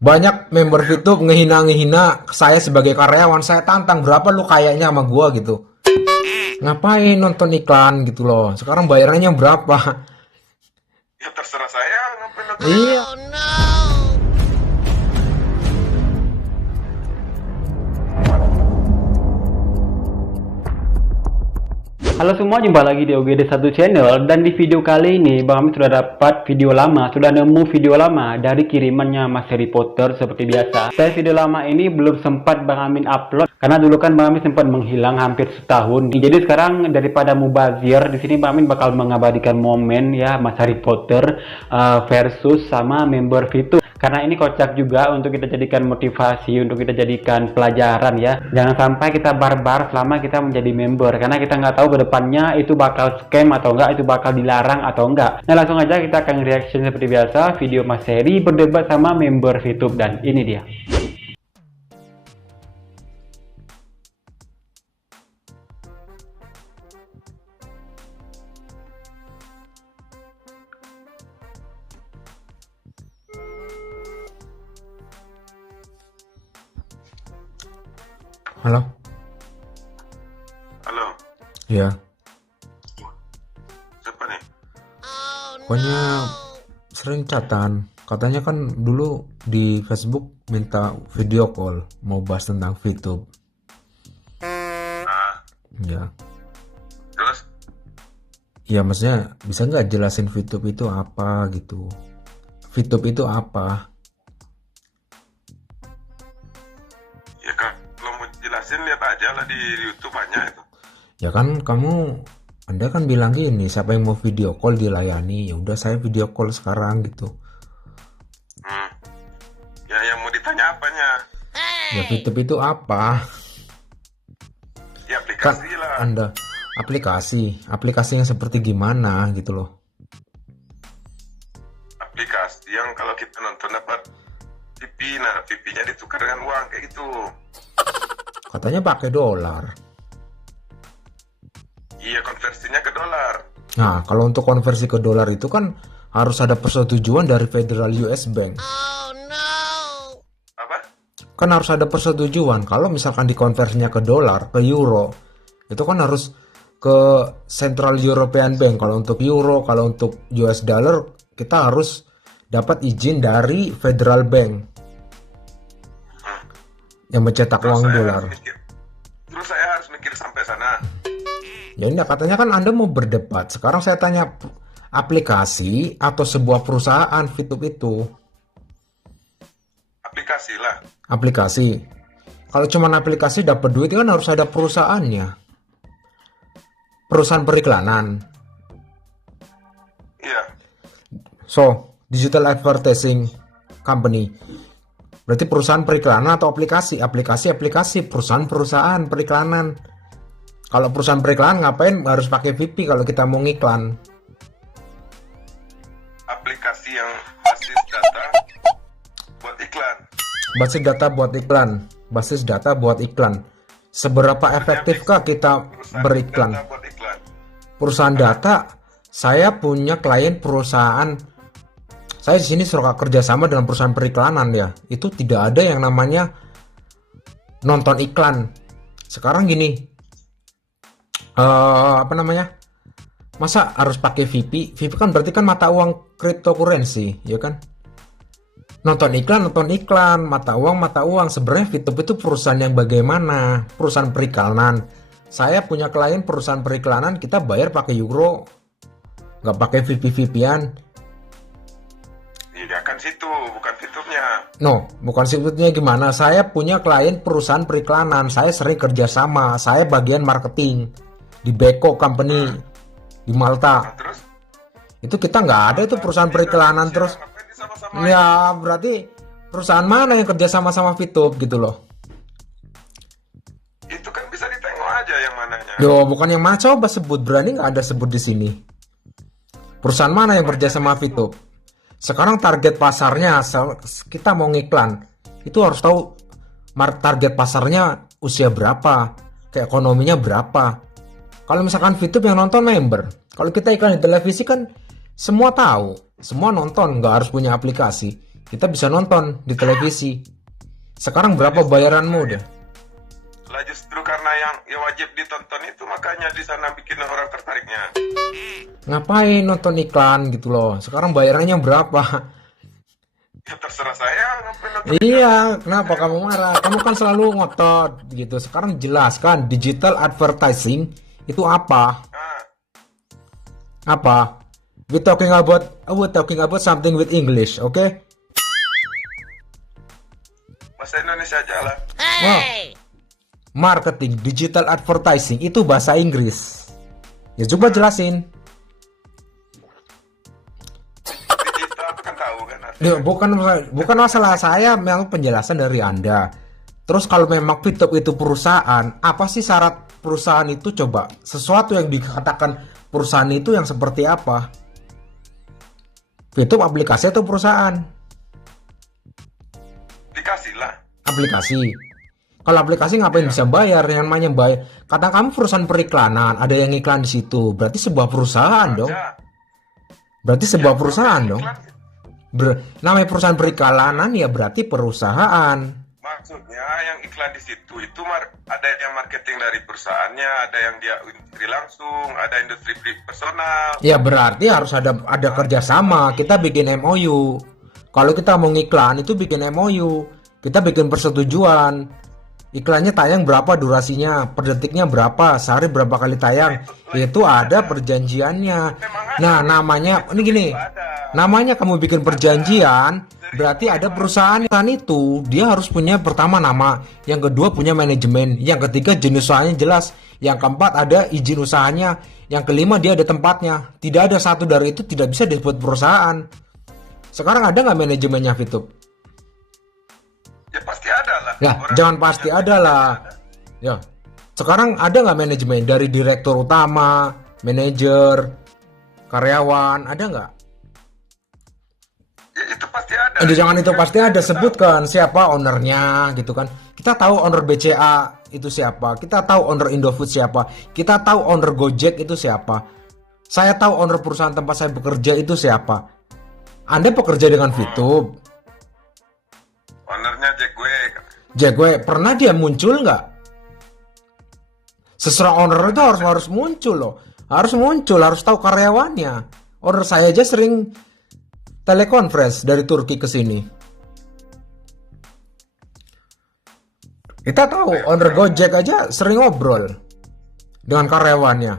Banyak member VTube ngehina-ngehina saya sebagai karyawan. Saya tantang, berapa lu kayaknya sama gua gitu. Ngapain nonton iklan gitu loh. Sekarang bayarannya berapa? Ya terserah saya ngapain nonton iklan. Iya. Halo semua, jumpa lagi di OGD1 Channel. Dan di video kali ini Bang Amin sudah dapat video lama, sudah nemu video lama dari kirimannya Mas Harry Potter seperti biasa. Saya video lama ini belum sempat Bang Amin upload karena dulu kan Bang Amin sempat menghilang hampir setahun. Jadi sekarang daripada mubazir, di sini Bang Amin bakal mengabadikan momen ya Mas Harry Potter versus sama member VTube. Karena ini kocak juga untuk kita jadikan motivasi, untuk kita jadikan pelajaran ya. Jangan sampai kita barbar selama kita menjadi member. Karena kita nggak tahu ke depannya itu bakal scam atau enggak, itu bakal dilarang atau enggak. Nah langsung aja kita akan reaction seperti biasa. Video Mas Harry berdebat sama member VTube. Dan ini dia. Halo? Halo, Ya. siapa nih? Pokoknya sering chatan. Katanya kan dulu di Facebook minta video call. Mau bahas tentang VTube. Ah, Ya. terus Ya maksudnya bisa nggak jelasin VTube itu apa gitu. VTube itu apa? ya kan, kalau mau jelasin lihat aja lah di YouTube banyak itu. Ya kan Anda kan bilang gini, siapa yang mau video call dilayani. Ya udah saya video call sekarang gitu. Hmm. Ya yang mau ditanya apanya? Ya VTube itu apa? Ya Kan aplikasi lah. Anda aplikasi yang seperti gimana gitu loh. Aplikasi yang kalau kita nonton dapat VP, nah VP-nya ditukar dengan uang kayak gitu. Katanya pakai dolar. Iya, konversinya ke dolar. Nah, kalau untuk konversi ke dolar itu kan harus ada persetujuan dari Federal US Bank. Apa? Kan harus ada persetujuan. Kalau misalkan dikonversinya ke dolar, ke euro, itu kan harus ke Central European Bank. Kalau untuk euro, kalau untuk US dollar, kita harus dapat izin dari Federal Bank yang mencetak Terus uang saya dolar. harus mikir. Terus saya harus mikir sampai sana. Ya enggak, katanya kan Anda mau berdebat. Sekarang saya tanya, aplikasi atau sebuah perusahaan VTube itu? Aplikasi lah. Aplikasi. Kalau cuma aplikasi dapat duit kan harus ada perusahaannya. Perusahaan periklanan. Iya. So, digital advertising company. Berarti perusahaan periklanan atau aplikasi? Aplikasi, perusahaan periklanan. Kalau perusahaan periklanan ngapain harus pakai VP kalau kita mau ngiklan? Aplikasi yang basis data buat iklan. Basis data buat iklan. Basis data buat iklan. Seberapa efektifkah kita Perusahaan beriklan? data buat iklan. Perusahaan data, saya punya klien perusahaan. Saya di sini suka kerjasama dengan perusahaan periklanan ya. Itu tidak ada yang namanya nonton iklan. Sekarang gini, apa namanya? Masa harus pakai VP? VP kan berarti kan mata uang cryptocurrency, ya kan? Nonton iklan, mata uang. Sebenarnya VTube itu perusahaan yang bagaimana? Perusahaan periklanan. Saya punya klien perusahaan periklanan, kita bayar pakai euro, nggak pakai VP-VP-an. Iya kan situ, bukan fiturnya. No, bukan sebetulnya gimana. Saya punya klien perusahaan periklanan, saya sering kerjasama, saya bagian marketing di Beko Company di Malta. Nah, terus Itu kita nggak ada itu perusahaan periklanan terus. ngapain disama-sama? Ya berarti perusahaan mana yang kerja sama VTube gitu loh. Itu kan bisa ditengok aja yang mananya. Yo, bukan yang mana, coba sebut, berani nggak ada sebut di sini. Perusahaan mana yang kerja sama VTube? Sekarang target pasarnya, kita mau ngiklan, itu harus tahu target pasarnya usia berapa, ke ekonominya berapa. Kalau misalkan VTube yang nonton member, kalau kita iklan di televisi kan semua tahu, semua nonton, nggak harus punya aplikasi. kita bisa nonton di televisi. Sekarang berapa bayaranmu udah? Lah justru karena yang wajib ditonton itu makanya di sana bikin orang tertariknya. Ngapain nonton iklan gitu loh? Sekarang bayarannya berapa? Ya terserah saya ngapain nonton. Iya, kenapa kamu marah? Kamu kan selalu ngotot gitu. Sekarang jelaskan digital advertising itu apa? Nah, Apa? We're talking about something with English, oke? bahasa Indonesia aja lah. Oh, marketing, digital advertising itu bahasa Inggris. Ya coba jelasin. Digital itu kan tahu kan artinya. Ya, bukan masalah saya, memang penjelasan dari Anda. Terus kalau memang Fitup itu perusahaan, apa sih syarat perusahaan itu coba? Sesuatu yang dikatakan perusahaan itu yang seperti apa? Fitup aplikasi atau perusahaan? Dikasih lah. Aplikasi. Kalau aplikasi ngapain bisa bayar? Yang namanya bayar. Kata kamu perusahaan periklanan, ada yang iklan di situ. Berarti sebuah perusahaan dong. Ya, Berarti sebuah perusahaan dong. iklan. Namanya perusahaan periklanan ya berarti perusahaan. Maksudnya yang iklan di situ itu ada yang marketing dari perusahaannya, ada yang dia industri langsung, ada industri personal. Ya berarti harus ada kerjasama. Kita bikin MOU. Kalau kita mau ngiklan itu bikin MOU. Kita bikin persetujuan. Iklannya tayang berapa durasinya, per detiknya berapa, sehari berapa kali tayang. Itu ada perjanjiannya. Nah, namanya ini gini. Namanya kamu bikin perjanjian, berarti ada perusahaan itu. Dia harus punya pertama nama, yang kedua punya manajemen, yang ketiga jenis usahanya jelas, yang keempat ada izin usahanya, yang kelima dia ada tempatnya. Tidak ada satu dari itu tidak bisa disebut perusahaan. Sekarang ada nggak manajemennya Fitup? Ya pasti ada lah. Ya, jangan pasti ada lah. Ya, sekarang ada nggak manajemen dari direktur utama, manajer, karyawan, ada nggak? Ya itu pasti ada. Jangan itu pasti ada, sebutkan siapa ownernya gitu kan. Kita tahu owner BCA itu siapa, kita tahu owner Indofood siapa, kita tahu owner Gojek itu siapa. Saya tahu owner perusahaan tempat saya bekerja itu siapa. Anda bekerja dengan Fitup. Ownernya Jack gue pernah dia muncul nggak? Seseorang owner itu harus muncul loh, harus muncul, harus tahu karyawannya. Owner saya aja sering telekonferensi dari Turki ke sini. Kita tahu owner Gojek aja sering ngobrol dengan karyawannya.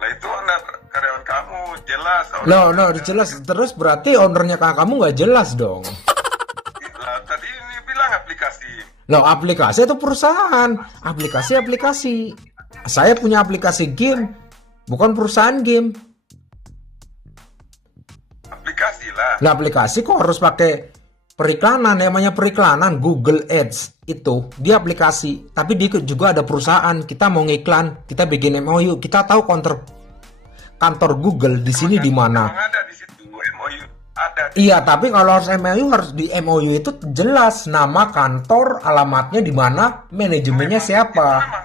Lah itu owner karyawan kamu jelas. Loh, jelas. Terus berarti ownernya kamu nggak jelas dong. Lah tadi ini bilang aplikasi. Loh, aplikasi itu perusahaan. Aplikasi. Saya punya aplikasi game, bukan perusahaan game. Aplikasi lah. Lah, aplikasi kok harus pakai periklanan, namanya periklanan. Google Ads itu dia aplikasi, tapi dia juga ada perusahaan. Kita mau ngiklan, kita bikin MOU, kita tahu kantor Google di sini di mana. Emang ada di situ MOU ada. Iya, tapi kalau harus MOU harus di MOU itu jelas nama kantor, alamatnya di mana, manajemennya siapa. Memang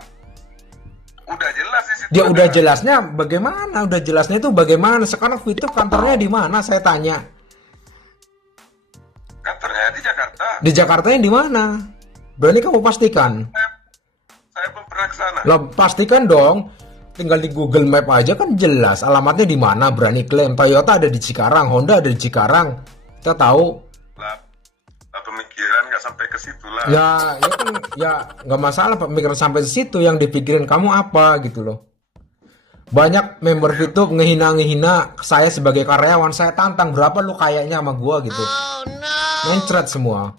udah jelas di situ. Dia ada. udah jelasnya bagaimana? Udah jelasnya itu bagaimana? Sekarang Fitup kantornya di mana? Saya tanya. Kantornya di Jakarta. Di Jakartanya di mana? Berani kamu pastikan? Saya belum pernah ke sana. Lah pastikan dong. Tinggal di Google Map aja kan jelas alamatnya di mana, berani klaim. Toyota ada di Cikarang, Honda ada di Cikarang. Kita tahu. Lah pemikiran nggak sampai ke situ lah. Ya kan ya nggak masalah pemikiran sampai ke situ, yang dipikirin kamu apa gitu loh. Banyak member Fitup ngehina saya sebagai karyawan. Saya tantang, berapa lu kayaknya sama gua gitu. Mencret semua.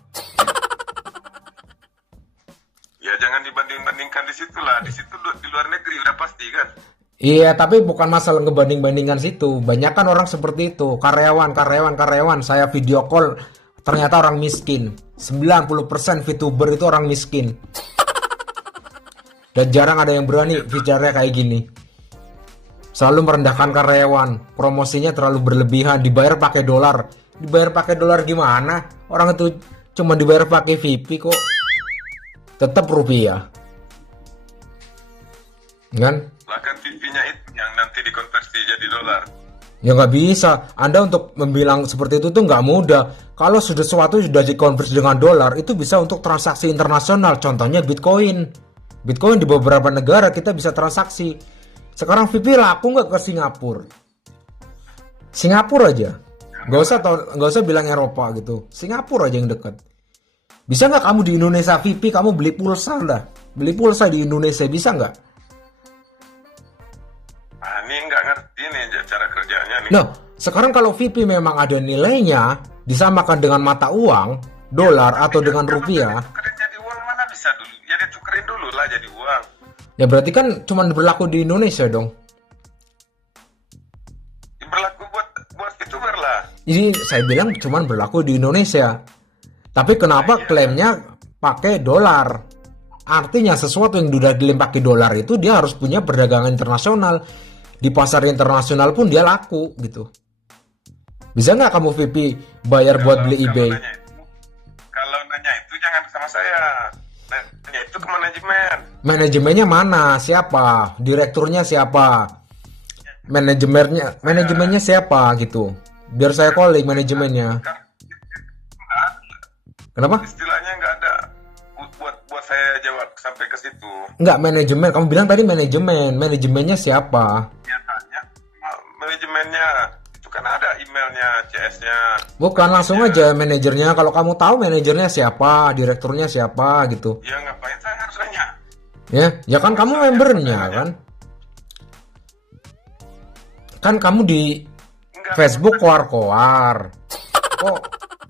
Ya jangan dibanding-bandingkan di situ lah. Di situ di luar negeri udah pasti kan. Iya, tapi bukan masalah ngebanding-bandingkan situ. Banyak kan orang seperti itu. Karyawan. Saya video call, ternyata orang miskin. 90% VTuber itu orang miskin. Dan jarang ada yang berani bicara kayak gini. Selalu merendahkan karyawan. Promosinya terlalu berlebihan. Dibayar pakai dolar. Dibayar pakai dolar gimana? Orang itu cuma dibayar pakai VP kok. Tetap rupiah. Kan? Lah kan TV-nya itu yang nanti dikonversi jadi dolar. Ya nggak bisa. Anda untuk membilang seperti itu tuh nggak mudah. Kalau sudah sesuatu sudah dikonversi dengan dolar, itu bisa untuk transaksi internasional. Contohnya Bitcoin. Bitcoin di beberapa negara kita bisa transaksi. Sekarang VP laku nggak ke Singapura? Singapura aja. Nggak usah bilang Eropa gitu. Singapura aja yang dekat. Bisa nggak kamu di Indonesia VP kamu beli pulsa dah? Beli pulsa di Indonesia bisa nggak? Ini nggak ngerti nih cara kerjanya nih. Nah, sekarang kalau VP memang ada nilainya disamakan dengan mata uang, dolar atau dengan rupiah, Tukerin jadi uang mana bisa dulu? Ya ditukerin dulu lah jadi uang. ya berarti kan cuma berlaku di Indonesia dong. Berlaku buat VTuber lah. Ini saya bilang cuma berlaku di Indonesia. Tapi kenapa klaimnya pakai dolar? Artinya sesuatu yang sudah dilem pakai dolar itu dia harus punya perdagangan internasional. Di pasar internasional pun dia laku gitu. Bisa nggak kamu VP bayar buat beli eBay? Kalau nanya itu jangan sama saya. Nanya itu ke manajemen. Manajemennya mana? Siapa? Direkturnya siapa? Manajemennya siapa gitu? Biar saya calling manajemennya. Kenapa? Istilahnya nggak ada buat saya jawab sampai ke situ. Nggak manajemen. Kamu bilang tadi manajemen. Manajemennya siapa? Dia tanya manajemennya. Itu kan ada emailnya, CS-nya. Bukan langsung aja manajernya. Kalau kamu tahu manajernya siapa, direkturnya siapa gitu. Ya ngapain saya harus nanya? Ya kan kamu membernya kan? Kan kamu di Facebook koar-koar. Kok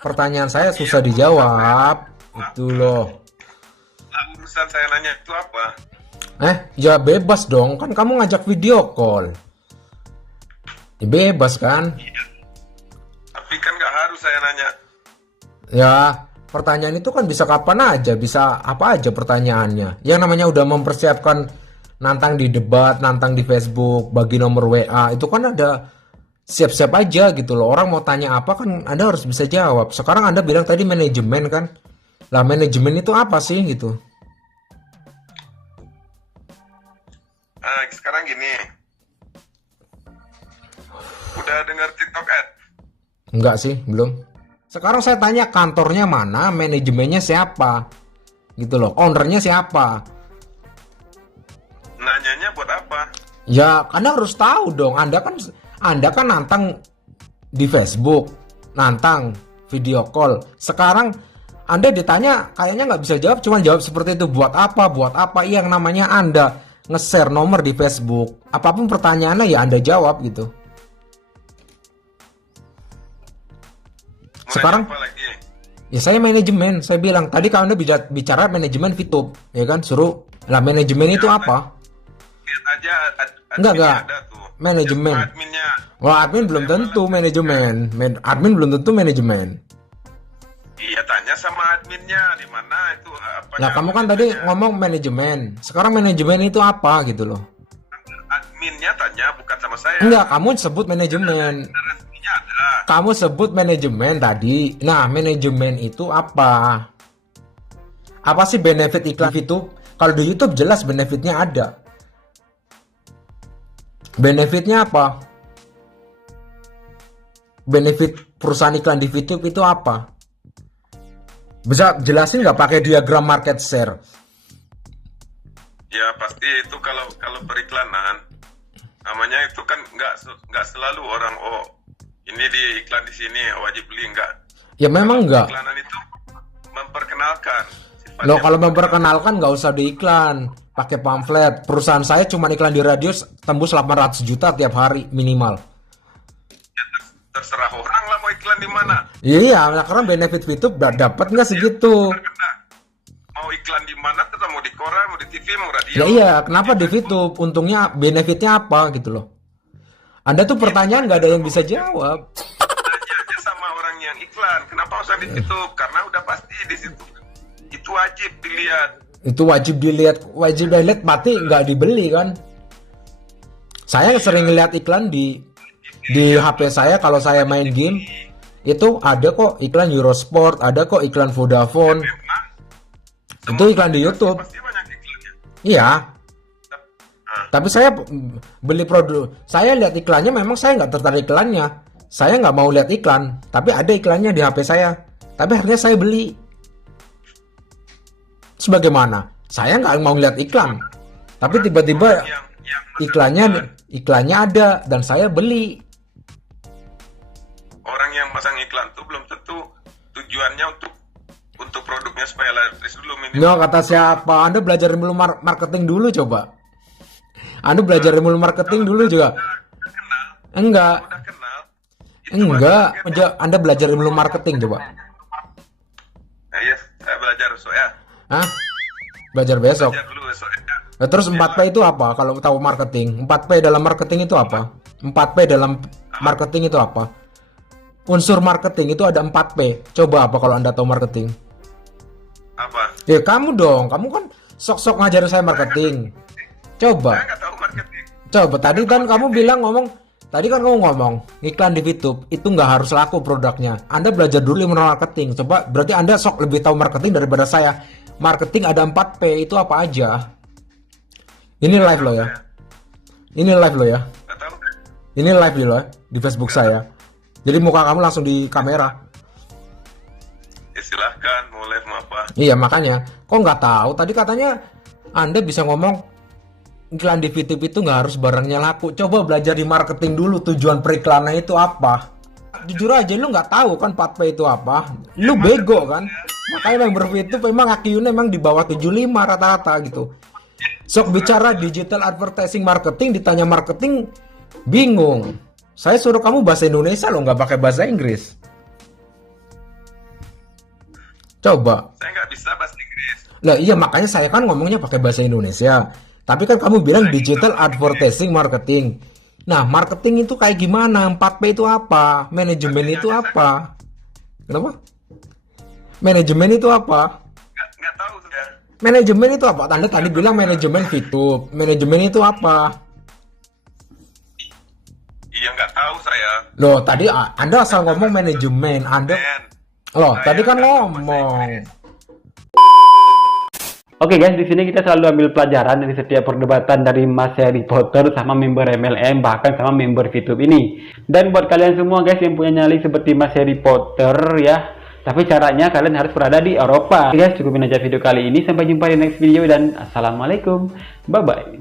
pertanyaan saya susah dijawab? Itu loh. Lah urusan saya nanya itu apa? Ya bebas dong. Kan kamu ngajak video call. Ya bebas kan? Tapi kan nggak harus saya nanya. Ya, pertanyaan itu kan bisa kapan aja, bisa apa aja pertanyaannya. Yang namanya udah mempersiapkan nantang di debat, nantang di Facebook, bagi nomor WA, itu kan ada siap-siap aja gitu loh. Orang mau tanya apa kan Anda harus bisa jawab. Sekarang Anda bilang tadi manajemen kan. Lah manajemen itu apa sih gitu? Sekarang gini. Udah dengar TikTok ad? Enggak sih, belum. Sekarang saya tanya kantornya mana, manajemennya siapa? Gitu loh, ownernya siapa? Nanyanya buat apa? Ya, Anda harus tahu dong. Anda kan nantang di Facebook, nantang video call. Sekarang Anda ditanya kayaknya nggak bisa jawab, cuma jawab seperti itu. Buat apa? Buat apa? Iya, yang namanya Anda nge-share nomor di Facebook. Apapun pertanyaannya ya Anda jawab gitu. Sekarang apa lagi? ya saya manajemen. Saya bilang tadi kalau Anda bicara manajemen VTube, ya kan? Suruh lah manajemen itu apa? Lihat aja Enggak. ada tuh. Manajemen. Adminnya. Wah, admin belum tentu manajemen. Admin belum tentu manajemen. Iya, tanya sama adminnya di mana itu apa. Nah, kamu kan tadi ngomong manajemen. Sekarang manajemen itu apa gitu loh. Adminnya tanya bukan sama saya. Enggak, kamu sebut manajemen. Resminya ada. Kamu sebut manajemen tadi. Nah, manajemen itu apa? Apa sih benefit iklan YouTube? Kalau di YouTube jelas benefitnya ada. Benefitnya apa? Benefit perusahaan iklan di YouTube itu apa? Bisa jelasin nggak pakai diagram market share? Ya pasti itu kalau periklanan namanya itu kan nggak selalu orang ini di iklan di sini wajib beli, enggak. Ya memang nggak. Iklanan itu memperkenalkan. Loh, kalau memperkenalkan nggak usah diiklan, pakai pamflet. Perusahaan saya cuma iklan di radio tembus 800 juta tiap hari minimal. Ya, terserah orang lah mau iklan di mana. Iya, karena benefit YouTube dapat nggak segitu. Mau iklan di mana, tetap mau di koran, mau di TV, mau radio. Ya iya, kenapa di YouTube? Untungnya, benefitnya apa gitu loh. Anda tuh pertanyaan nggak ada yang bisa jawab. Tanya aja sama orang yang iklan. Kenapa usah di YouTube? Karena udah pasti di situ. Itu wajib dilihat. Itu wajib dilihat, berarti nggak dibeli kan? Saya sering lihat iklan di HP saya kalau saya main game. Itu ada kok iklan Eurosport, ada kok iklan Vodafone. Memang Itu iklan di YouTube. pasti banyak iklannya. Iya. Tapi saya beli produk, saya lihat iklannya, memang saya nggak tertarik iklannya. Saya nggak mau lihat iklan, tapi ada iklannya di HP saya. Tapi akhirnya saya beli. Sebagaimana? Saya nggak mau lihat iklan, tapi tiba-tiba iklannya ada dan saya beli. Orang yang pasang iklan tuh belum tentu tujuannya untuk produknya supaya laris dulu minimal. No, kata siapa? Anda belajar ilmu marketing dulu coba. Anda belajar ilmu marketing dulu juga. Enggak. Udah kenal. Enggak. Anda belajar ilmu marketing coba. Nah, iya, saya belajar besok ya. Hah? Belajar besok. Belajar dulu besok ya. Nah, terus 4P itu apa? Kalau tahu marketing, 4P dalam marketing itu apa? 4P dalam marketing itu apa? Unsur marketing itu ada 4P. Coba apa kalau Anda tahu marketing? Apa? Ya kamu dong, kamu kan sok-sok ngajarin saya marketing. Coba. Saya nggak tahu marketing. Coba tadi kan kamu bilang ngomong iklan di YouTube itu nggak harus laku produknya. Anda belajar dulu ilmu marketing. Coba berarti Anda sok lebih tahu marketing daripada saya. Marketing ada 4P itu apa aja? Ini live loh ya. Ini live loh ya. Nggak tahu. Ini live loh ya, di Facebook saya. Jadi muka kamu langsung di kamera. Ya silahkan, mau live mau apa. Iya makanya. Kok nggak tahu? Tadi katanya Anda bisa ngomong iklan di YouTube itu nggak harus barangnya laku. Coba belajar di marketing dulu, tujuan periklanan itu apa. Jujur aja lu nggak tahu kan 4P itu apa. Lu bego kan. Makanya member YouTube memang IQ-nya memang di bawah 75 rata-rata gitu. Sok bicara digital advertising marketing, ditanya marketing bingung. Saya suruh kamu bahasa Indonesia lo, nggak pakai bahasa Inggris. Coba. Saya nggak bisa bahasa Inggris. Lah iya makanya saya kan ngomongnya pakai bahasa Indonesia. Tapi kan kamu bilang digital advertising marketing. Nah, marketing itu kayak gimana? 4P itu apa? Manajemen itu apa? Kenapa? Manajemen itu apa? Nggak tahu saya. Manajemen itu apa? Anda tadi bilang manajemen YouTube. Manajemen itu apa? Iya nggak tahu saya. Loh, tadi Anda asal ngomong manajemen. Loh, tadi kan ngomong. Oke guys, di sini kita selalu ambil pelajaran dari setiap perdebatan dari Mas Harry Potter sama member MLM, bahkan sama member VTube ini. Dan buat kalian semua guys yang punya nyali seperti Mas Harry Potter ya, tapi caranya kalian harus berada di Eropa. Oke guys, cukupin aja video kali ini. Sampai jumpa di next video dan assalamualaikum. Bye bye.